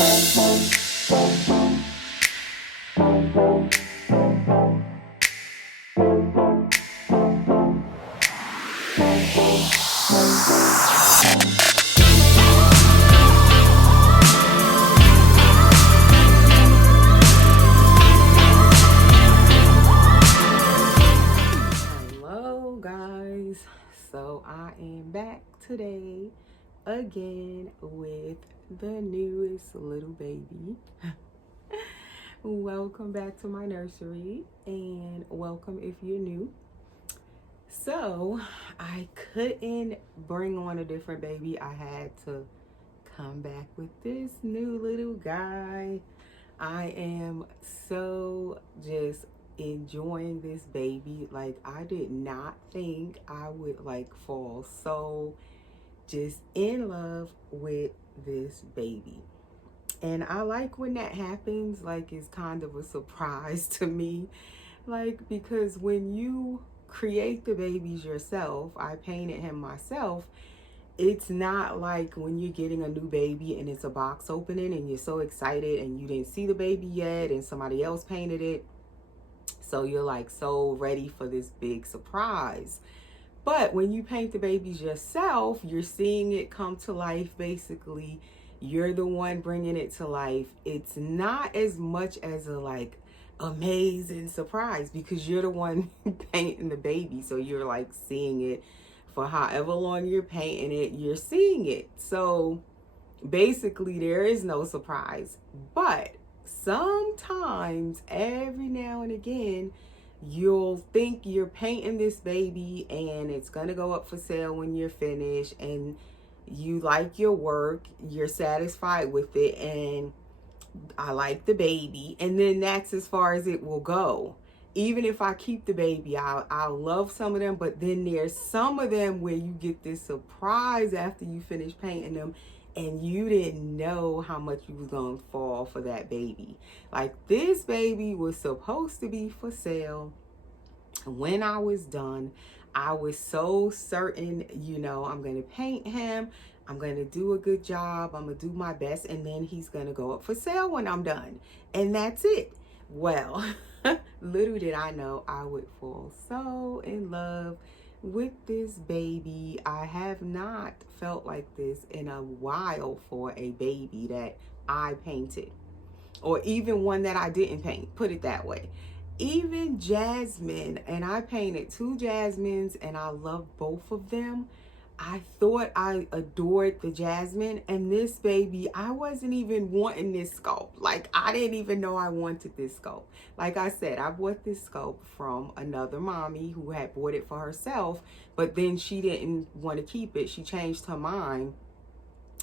Hello guys, so I am back today again with the newest little baby. Welcome back to my nursery and welcome if you're new. So I couldn't bring on a different baby. I had to come back with this new little guy. I am so just enjoying this baby. Like, I did not think I would like fall so just in love with this baby. And I like when that happens. Like, it's kind of a surprise to me, like, because when you create the babies yourself, I painted him myself. It's not like when you're getting a new baby and it's a box opening and you're so excited and you didn't see the baby yet and somebody else painted it. So you're like so ready for this big surprise. But when you paint the babies yourself, you're seeing it come to life basically. You're the one bringing it to life. It's not as much as a like amazing surprise because you're the one painting the baby. So you're like seeing it for however long you're painting it, you're seeing it. So basically there is no surprise. But sometimes, every now and again, you'll think you're painting this baby and it's gonna go up for sale when you're finished, and you like your work, you're satisfied with it, and I like the baby, and then that's as far as it will go. Even if I keep the baby, I'll love some of them, but then there's some of them where you get this surprise after you finish painting them and you didn't know how much you was gonna fall for that baby. Like, this baby was supposed to be for sale. When I was done, I was so certain, I'm gonna paint him, I'm gonna do a good job, I'm gonna do my best, and then he's gonna go up for sale when I'm done, and that's it. Well, little did I know I would fall so in love with this baby. I have not felt like this in a while for a baby that I painted, or even one that I didn't paint, put it that way. Even Jasmine, and I painted 2 Jasmines and I love both of them. I thought I adored the Jasmine, and this baby, I wasn't even wanting this sculpt. Like, I didn't even know I wanted this sculpt. Like I said, I bought this sculpt from another mommy who had bought it for herself, but then she didn't want to keep it. She changed her mind.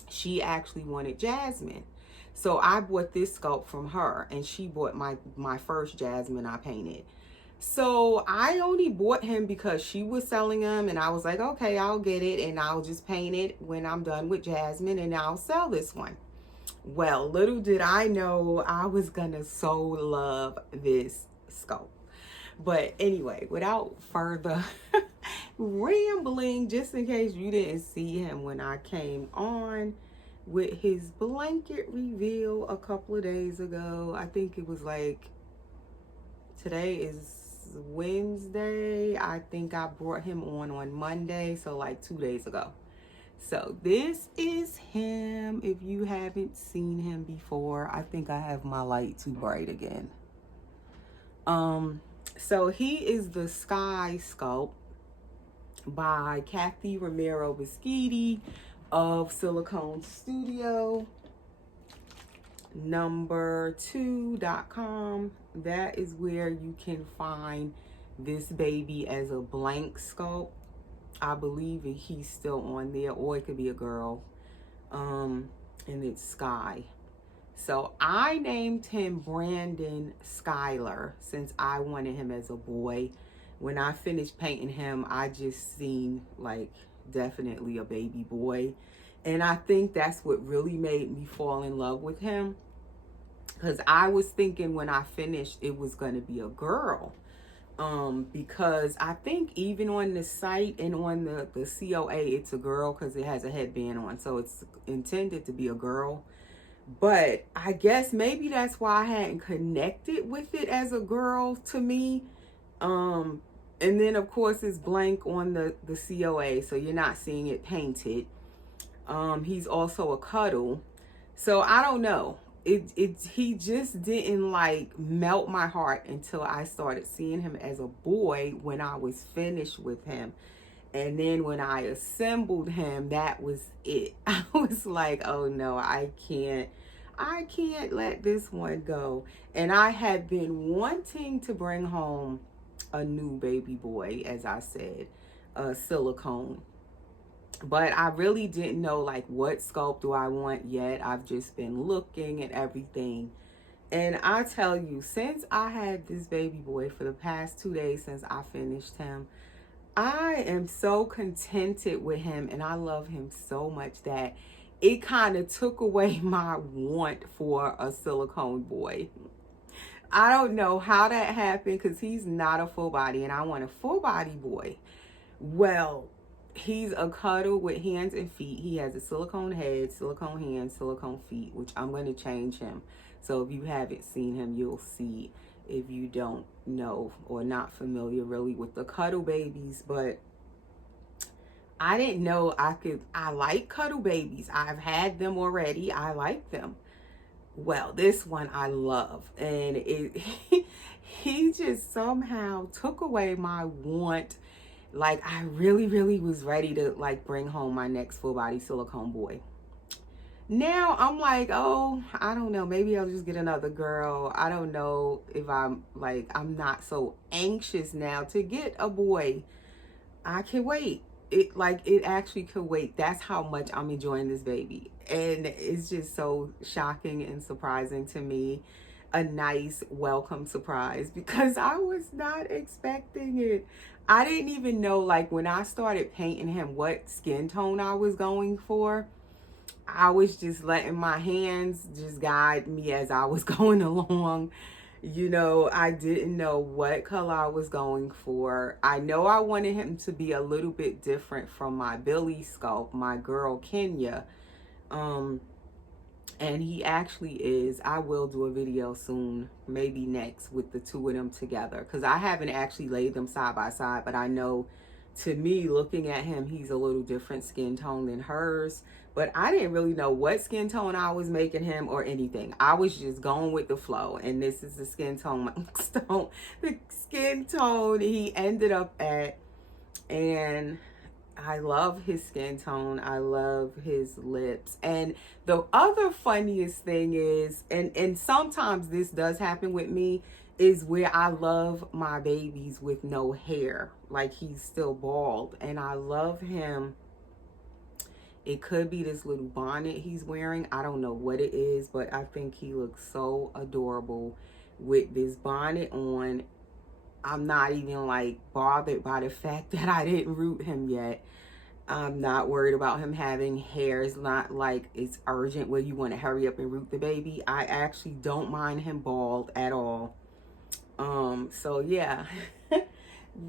She actually wanted Jasmine. So I bought this sculpt from her, and she bought my first Jasmine I painted. So I only bought him because she was selling them, and I was like, okay, I'll get it and I'll just paint it when I'm done with Jasmine and I'll sell this one. Well, little did I know I was gonna so love this sculpt. But anyway, without further rambling, just in case you didn't see him when I came on with his blanket reveal a couple of days ago. I think it was like, today is Wednesday. I think I brought him on Monday, so like 2 days ago. So this is him. If you haven't seen him before, I think I have my light too bright again. So he is the Sky sculpt by Kathy Romero Biscotti of Silicone Studio, number 2.com. That is where you can find this baby as a blank sculpt. I believe he's still on there, or it could be a girl. And it's Sky. So I named him Brandon Skyler since I wanted him as a boy. When I finished painting him, I just seen like definitely a baby boy. And I think that's what really made me fall in love with him. Because I was thinking when I finished it was going to be a girl. Because I think even on the site and on the COA, it's a girl because it has a headband on. So it's intended to be a girl. But I guess maybe that's why I hadn't connected with it as a girl to me. Um, and then of course it's blank on the COA, so you're not seeing it painted. He's also a cuddle. So I don't know. He just didn't like melt my heart until I started seeing him as a boy when I was finished with him. And then when I assembled him, that was it. I was like, oh no, I can't let this one go. And I had been wanting to bring home a new baby boy, as I said, silicone. But I really didn't know like what sculpt do I want yet. I've just been looking at everything. And I tell you, since I had this baby boy for the past 2 days since I finished him, I am so contented with him and I love him so much that it kind of took away my want for a silicone boy. I don't know how that happened because he's not a full body and I want a full body boy. Well, he's a cuddle with hands and feet. He has a silicone head, silicone hands, silicone feet, which I'm going to change him. So if you haven't seen him, you'll see if you don't know or not familiar really with the cuddle babies. But I didn't know I like cuddle babies. I've had them already. I like them. Well, this one I love. And he just somehow took away my want. Like I really, really was ready to like bring home my next full body silicone boy. Now I'm like, oh, I don't know. Maybe I'll just get another girl. I don't know if I'm not so anxious now to get a boy. I can wait. It actually could wait. That's how much I'm enjoying this baby. And it's just so shocking and surprising to me. A nice welcome surprise because I was not expecting it. I didn't even know like when I started painting him what skin tone I was going for. I was just letting my hands just guide me as I was going along. You know, I didn't know what color I was going for. I know I wanted him to be a little bit different from my Billy sculpt, my girl Kenya. And he actually is. I will do a video soon, maybe next, with the two of them together. Because I haven't actually laid them side by side, but I know to me, looking at him, he's a little different skin tone than hers. But I didn't really know what skin tone I was making him or anything. I was just going with the flow. And this is the skin tone he ended up at. And I love his skin tone. I love his lips. And the other funniest thing is, and sometimes this does happen with me, is where I love my babies with no hair. Like he's still bald. And I love him. It could be this little bonnet he's wearing. I don't know what it is, but I think he looks so adorable with this bonnet on. I'm not even like bothered by the fact that I didn't root him yet. I'm not worried about him having hair. It's not like it's urgent where you want to hurry up and root the baby. I actually don't mind him bald at all. So yeah,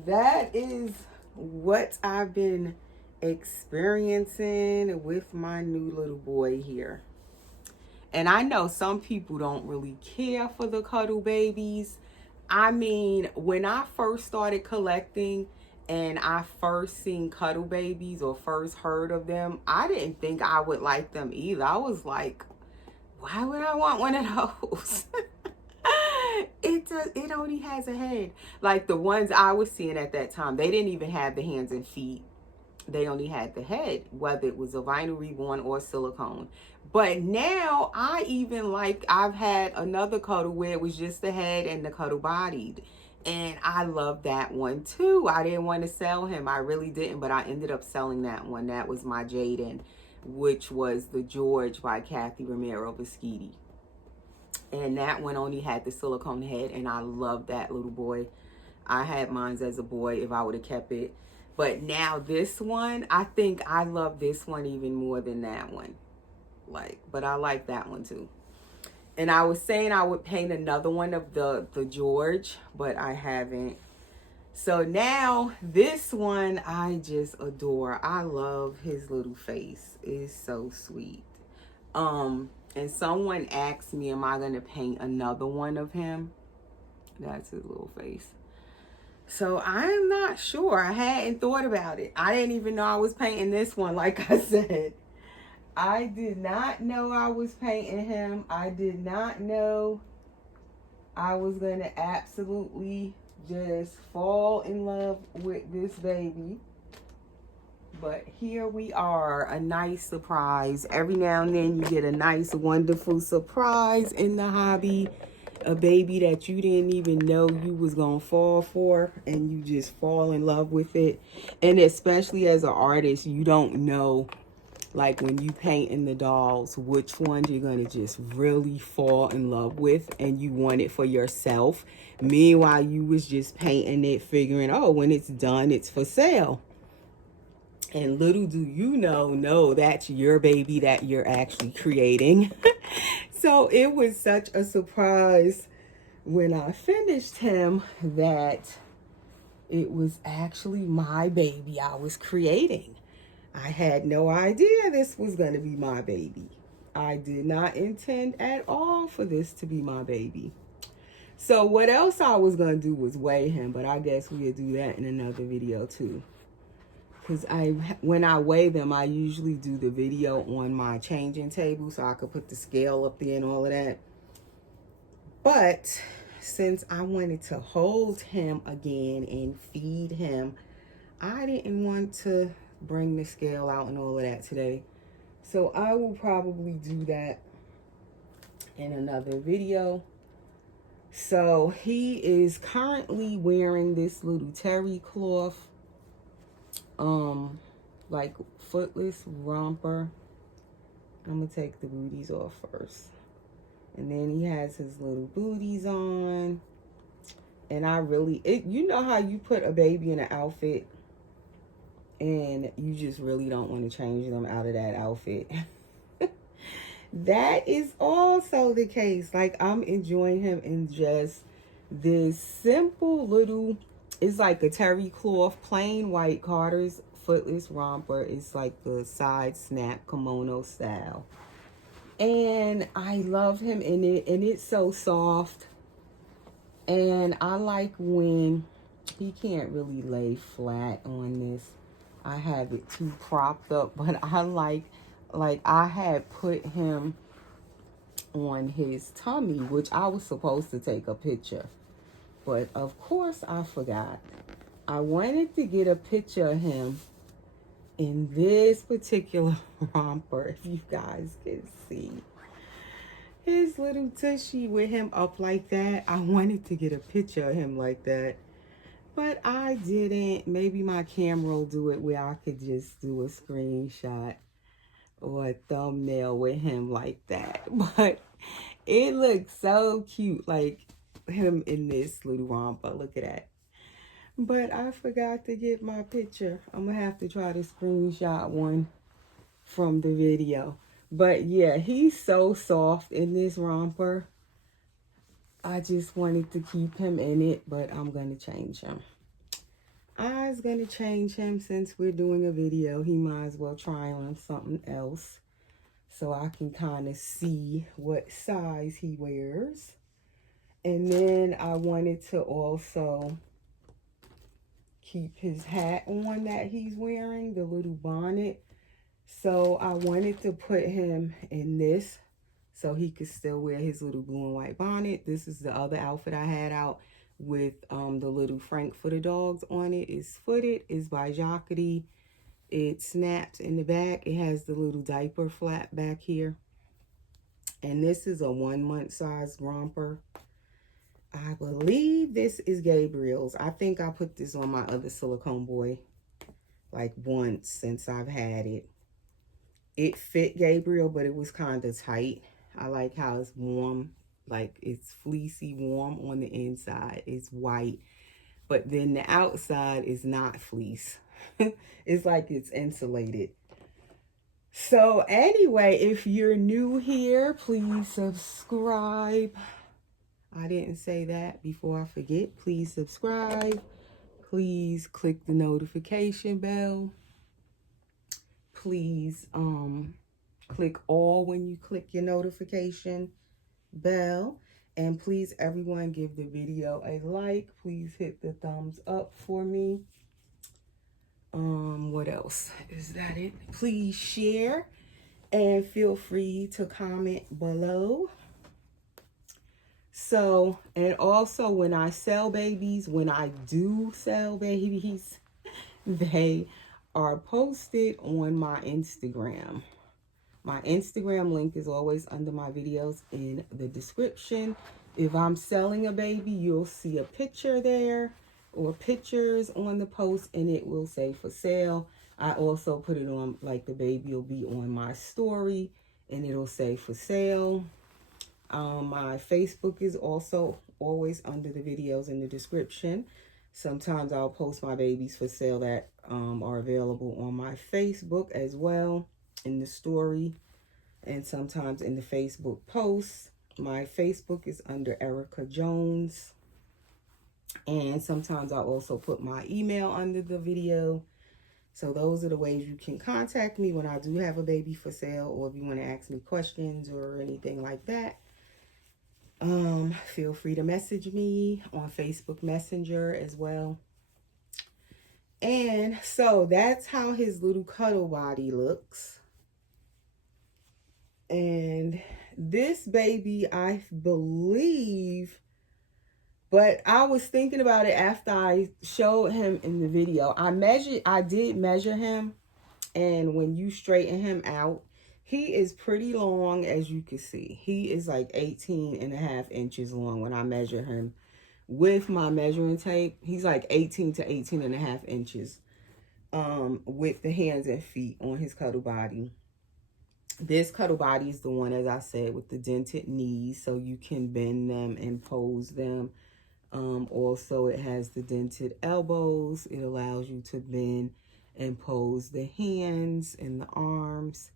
that is what I've been experiencing with my new little boy here. And I know some people don't really care for the cuddle babies. I mean, when I first started collecting and I first seen cuddle babies or first heard of them, I didn't think I would like them either. I was like, why would I want one of those? It only has a head. Like the ones I was seeing at that time, they didn't even have the hands and feet. They only had the head, whether it was a vinyl reborn or silicone. But now I've had another cuddle where it was just the head and the cuddle bodied. And I love that one too. I didn't want to sell him. I really didn't, but I ended up selling that one. That was my Jaden, which was the George by Kathy Romero Viscitti. And that one only had the silicone head, and I love that little boy. I had mine as a boy if I would have kept it. But now this one, I think I love this one even more than that one. But I like that one too. And I was saying I would paint another one of the George, but I haven't. So now this one I just adore. I love his little face. It's so sweet. And And someone asked me, am I going to paint another one of him? That's his little face. So I'm not sure. I hadn't thought about it. I didn't even know I was painting this one, like I said. I did not know I was painting him. I did not know I was going to absolutely just fall in love with this baby. But here we are, a nice surprise. Every now and then you get a nice, wonderful surprise in the hobby. A baby that you didn't even know you was going to fall for, and you just fall in love with it. And especially as an artist, you don't know, like when you painting the dolls, which ones you're going to just really fall in love with and you want it for yourself. Meanwhile, you was just painting it, figuring, oh, when it's done, it's for sale. And little do you know, no, that's your baby that you're actually creating. So it was such a surprise when I finished him that it was actually my baby I was creating. I had no idea this was going to be my baby. I did not intend at all for this to be my baby. So what else I was going to do was weigh him, but I guess we'll do that in another video too. Because when I weigh them, I usually do the video on my changing table so I could put the scale up there and all of that. But since I wanted to hold him again and feed him, I didn't want to bring the scale out and all of that today. So I will probably do that in another video. So he is currently wearing this little terry cloth like footless romper. I'm gonna take the booties off first, and then he has his little booties on. And I really, you know how you put a baby in an outfit and you just really don't want to change them out of that outfit. That is also the case. Like, I'm enjoying him in just this simple little, it's like a terry cloth, plain white Carter's footless romper. It's like the side snap kimono style. And I love him in it, and it's so soft. And I like when he can't really lay flat on this. I have it too propped up, but I like I had put him on his tummy, which I was supposed to take a picture. But of course I forgot. I wanted to get a picture of him in this particular romper, if you guys can see. His little tushy with him up like that. I wanted to get a picture of him like that, but I didn't. Maybe my camera will do it where I could just do a screenshot or a thumbnail with him like that. But it looks so cute, like him in this little romper. Look at that. But I forgot to get my picture. I'm gonna have to try to screenshot one from the video. But yeah, he's so soft in this romper. I just wanted to keep him in it, but I'm going to change him. I was going to change him since we're doing a video. He might as well try on something else so I can kind of see what size he wears. And then I wanted to also keep his hat on that he's wearing, the little bonnet. So I wanted to put him in this so he could still wear his little blue and white bonnet. This is the other outfit I had out with the little Frankfurter dogs on it. It's footed. It's by Jacquerie. It snaps in the back. It has the little diaper flap back here. And this is a 1 month size romper. I believe this is Gabriel's. I think I put this on my other silicone boy like once since I've had it. It fit Gabriel, but it was kind of tight. I like how it's warm, like it's fleecy warm on the inside. It's white, but then the outside is not fleece. It's like it's insulated. So anyway, if you're new here, please subscribe. I didn't say that before I forget. Please subscribe. Please click the notification bell. Please Click all when you click your notification bell. And please, everyone, give the video a like. Please hit the thumbs up for me. What else? Is that it? Please share and feel free to comment below. So, and also when I sell babies, when I do sell babies, they are posted on my Instagram. My Instagram link is always under my videos in the description. If I'm selling a baby, you'll see a picture there or pictures on the post, and it will say for sale. I also put it on, like the baby will be on my story and it'll say for sale. My Facebook is also always under the videos in the description. Sometimes I'll post my babies for sale that are available on my Facebook as well in the story, and sometimes in the Facebook posts. My Facebook is under Erica Jones, and sometimes I'll also put my email under the video. So those are the ways you can contact me when I do have a baby for sale, or if you want to ask me questions or anything like that. Feel free to message me on Facebook Messenger as well. And so that's how his little cuddle body looks. And this baby, I believe, but I was thinking about it after I showed him in the video. I did measure him, and when you straighten him out, he is pretty long, as you can see. He is like 18.5 inches long when I measure him with my measuring tape. He's like 18 to 18.5 inches with the hands and feet on his cuddle body. This cuddle body is the one, as I said, with the dented knees, so you can bend them and pose them. Also, it has the dented elbows. It allows you to bend and pose the hands and the arms.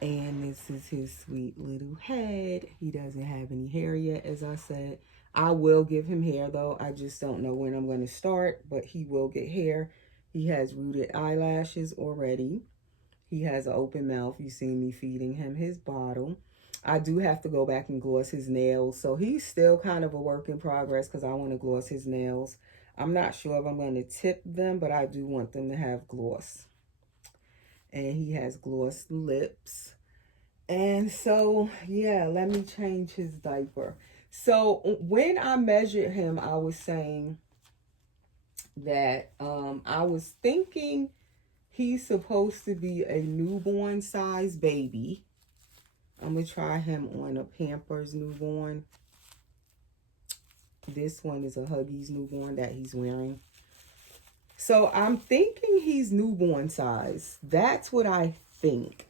And this is his sweet little head. He doesn't have any hair yet, as I said. I will give him hair, though. I just don't know when I'm going to start, but he will get hair. He has rooted eyelashes already. He has an open mouth. You see me feeding him his bottle. I do have to go back and gloss his nails. So he's still kind of a work in progress because I want to gloss his nails. I'm not sure if I'm going to tip them, but I do want them to have gloss. And he has glossed lips. And so, yeah, let me change his diaper. So when I measured him, I was saying that I was thinking he's supposed to be a newborn size baby. I'm going to try him on a Pampers newborn. This one is a Huggies newborn that he's wearing. So I'm thinking he's newborn size. That's what I think.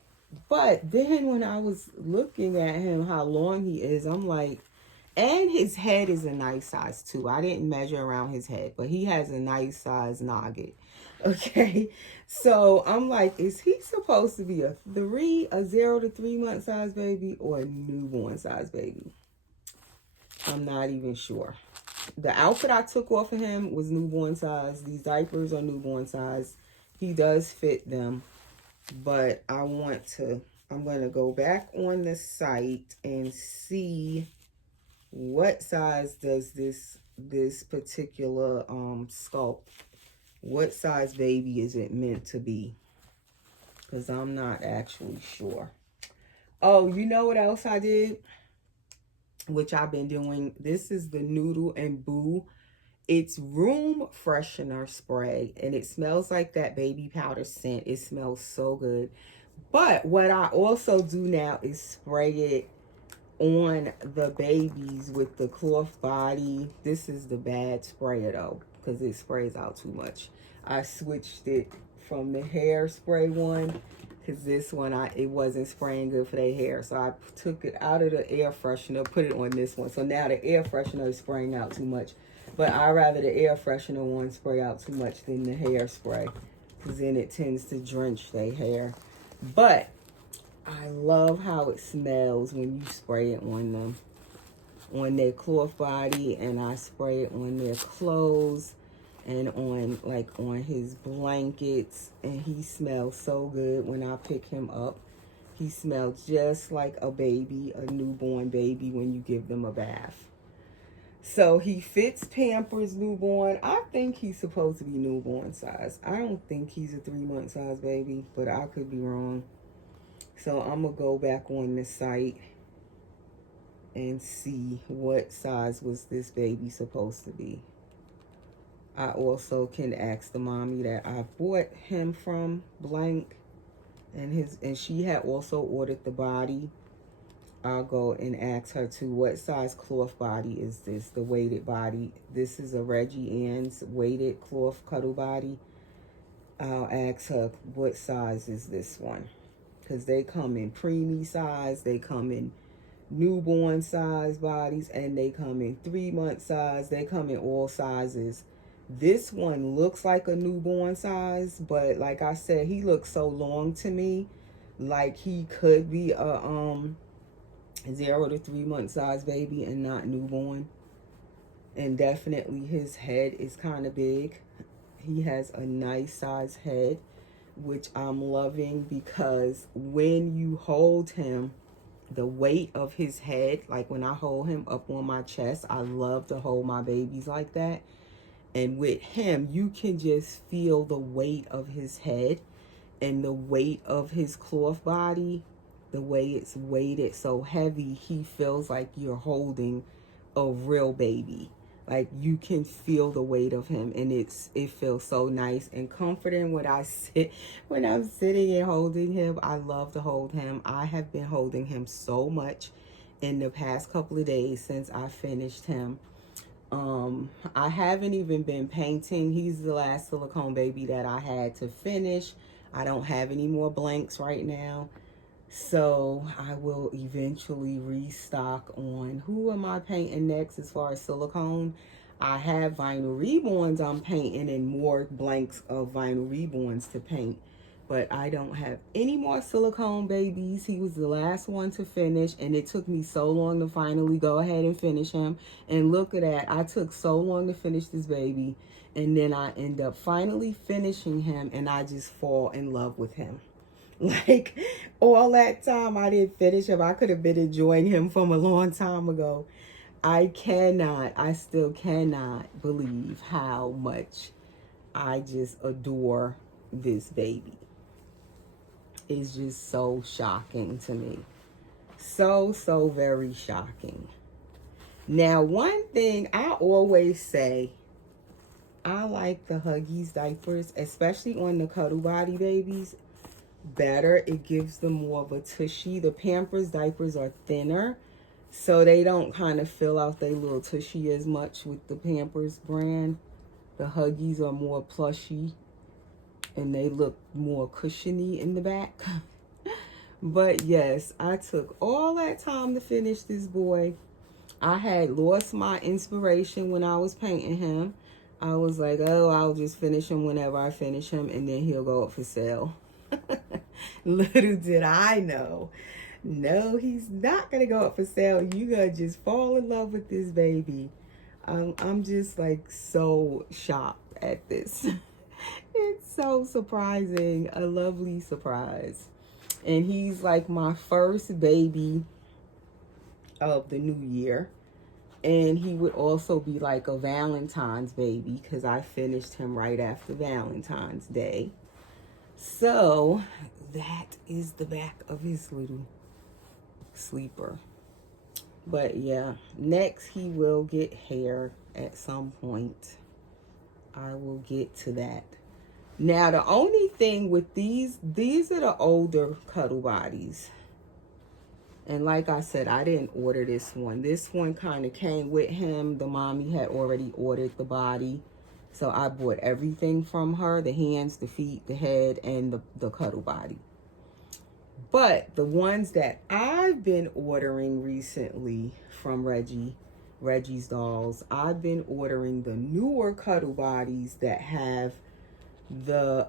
But then when I was looking at him, how long he is, I'm like, and his head is a nice size too. I didn't measure around his head, but he has a nice size noggin. Okay. So I'm like, is he supposed to be a 0 to 3 month size baby or a newborn size baby? I'm not even sure. The outfit I took off of him was newborn size. These diapers are newborn size. He does fit them. But I'm going to go back on the site and see what size does this particular sculpt, what size baby is it meant to be? Because I'm not actually sure. Oh, you know what else I did? Which I've been doing. This is the Noodle and Boo. It's room freshener spray, and it smells like that baby powder scent. It smells so good. But what I also do now is spray it on the babies with the cloth body. This is the bad sprayer though, because it sprays out too much. I switched it from the hairspray one, because this one it wasn't spraying good for their hair. So I took it out of the air freshener, put it on this one. So now the air freshener is spraying out too much. But I rather the air freshener one spray out too much than the hairspray, because then it tends to drench their hair. But I love how it smells when you spray it on them, on their cloth body, and I spray it on their clothes and on his blankets, and he smells so good when I pick him up. He smells just like a baby, a newborn baby when you give them a bath. So he fits Pampers newborn. I think he's supposed to be newborn size. I don't think he's a 3-month size baby, but I could be wrong. So I'm going to go back on the site and see what size was this baby supposed to be. I also can ask the mommy that I bought him from, blank, and she had also ordered the body. I'll go and ask her too, what size cloth body is this? The weighted body. This is a Reggie Ann's weighted cloth cuddle body. I'll ask her what size is this one, because they come in preemie size, they come in newborn size bodies, and they come in 3-month size. They come in all sizes. This one looks like a newborn size, but like I said, he looks so long to me, like he could be a 0 to 3-month size baby and not newborn. And definitely his head is kind of big. He has a nice size head, which I'm loving, because when you hold him, the weight of his head, like when I hold him up on my chest, I love to hold my babies like that. And with him, you can just feel the weight of his head and the weight of his cloth body. The way it's weighted so heavy, he feels like you're holding a real baby. Like you can feel the weight of him, and it feels so nice and comforting when I'm sitting and holding him. I love to hold him. I have been holding him so much in the past couple of days since I finished him. I haven't even been painting. He's the last silicone baby that I had to finish. I don't have any more blanks right now. So I will eventually restock on who am I painting next as far as silicone. I have vinyl reborns I'm painting and more blanks of vinyl reborns to paint. But I don't have any more silicone babies. He was the last one to finish, and it took me so long to finally go ahead and finish him. And look at that. I took so long to finish this baby, and then I end up finally finishing him, and I just fall in love with him. Like, all that time I didn't finish him. I could have been enjoying him from a long time ago. I still cannot believe how much I just adore this baby. It's just so shocking to me. So very shocking. Now, one thing I always say, I like the Huggies diapers, especially on the cuddle body babies, better. It gives them more of a tushy. The Pampers diapers are thinner, so they don't kind of fill out their little tushy as much with the Pampers brand. The Huggies are more plushy, and they look more cushiony in the back. But yes, I took all that time to finish this boy. I had lost my inspiration when I was painting him. I was like, oh, I'll just finish him whenever I finish him, and then he'll go up for sale. Little did I know. No, he's not going to go up for sale. You're going to just fall in love with this baby. I'm just like so shocked at this. It's so surprising. A lovely surprise. And he's like my first baby of the new year. And he would also be like a Valentine's baby, because I finished him right after Valentine's Day. So that is the back of his little sleeper. But yeah, next he will get hair at some point. I will get to that. Now, the only thing with these are the older cuddle bodies. And like I said, I didn't order this one. This one kind of came with him. The mommy had already ordered the body. So I bought everything from her. The hands, the feet, the head, and the cuddle body. But the ones that I've been ordering recently from Reggie's Dolls, I've been ordering the newer cuddle bodies that have the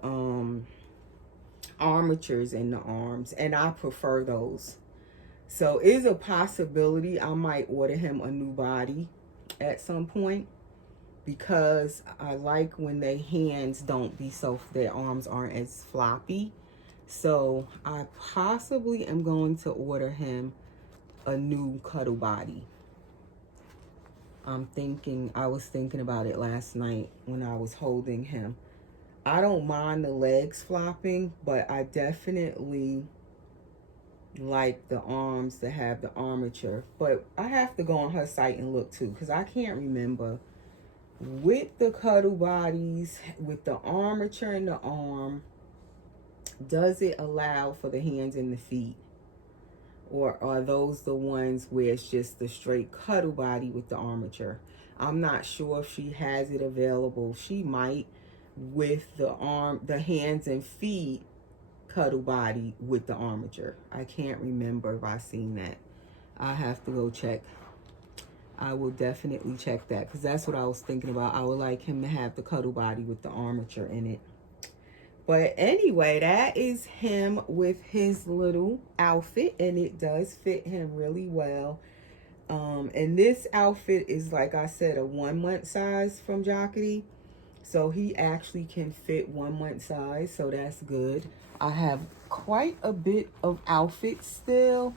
armatures in the arms. And I prefer those. So is a possibility I might order him a new body at some point, because I like when their hands don't be so, their arms aren't as floppy. So I possibly am going to order him a new cuddle body. I was thinking about it last night when I was holding him. I don't mind the legs flopping, but I definitely like the arms to have the armature. But I have to go on her site and look too, because I can't remember. With the cuddle bodies, with the armature in the arm, does it allow for the hands and the feet? Or are those the ones where it's just the straight cuddle body with the armature? I'm not sure if she has it available. She might, with the hands and feet cuddle body with the armature. I can't remember if I've seen that. I have to go check. I will definitely check that, because that's what I was thinking about. I would like him to have the cuddle body with the armature in it. But anyway, that is him with his little outfit, and it does fit him really well. And this outfit is, like I said, a 1 month size from Jockety. So he actually can fit 1 month size, so that's good. I have quite a bit of outfits still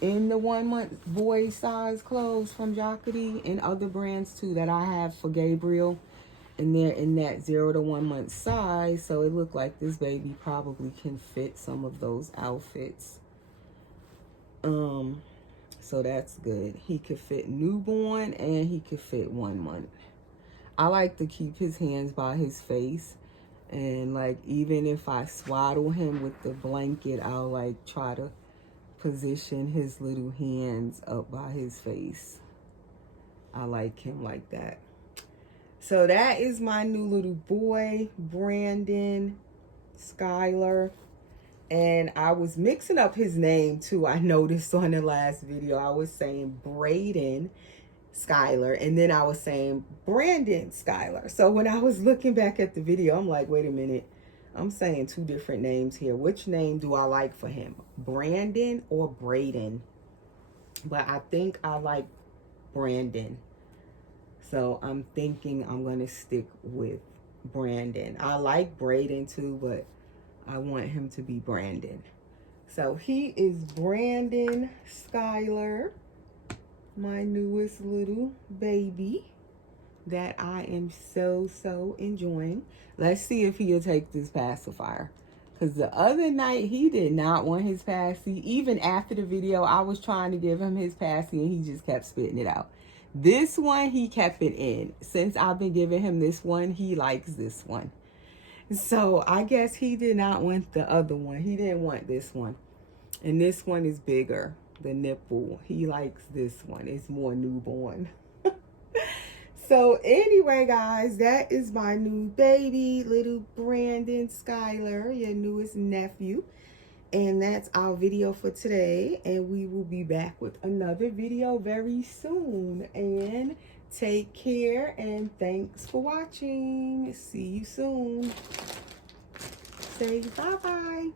in the 1 month boy size clothes from Jockety, and other brands too that I have for Gabriel. And they're in that 0 to 1 month size, so it looked like this baby probably can fit some of those outfits. So that's good. He could fit newborn and he could fit 1 month. I like to keep his hands by his face, and like even if I swaddle him with the blanket, I'll like try to position his little hands up by his face. I like him like that. So that is my new little boy, Brandon Skyler. And I was mixing up his name too. I noticed on the last video, I was saying Braden Skyler, and then I was saying Brandon Skyler. So when I was looking back at the video, I'm like, wait a minute. I'm saying 2 different names here. Which name do I like for him? Brandon or Braden? But I think I like Brandon. So I'm thinking I'm going to stick with Brandon. I like Braden too, but I want him to be Brandon. So he is Brandon Skyler, my newest little baby that I am so enjoying. Let's see if he'll take this pacifier. Because the other night, he did not want his passy. Even after the video, I was trying to give him his passy and he just kept spitting it out. This one, he kept it in. Since I've been giving him this one, he likes this one. So I guess he did not want the other one. He didn't want this one. And this one is bigger, the nipple. He likes this one. It's more newborn. So anyway, guys, that is my new baby, little Brandon Skyler, your newest nephew. And that's our video for today. And we will be back with another video very soon. And take care, and thanks for watching. See you soon. Say bye-bye.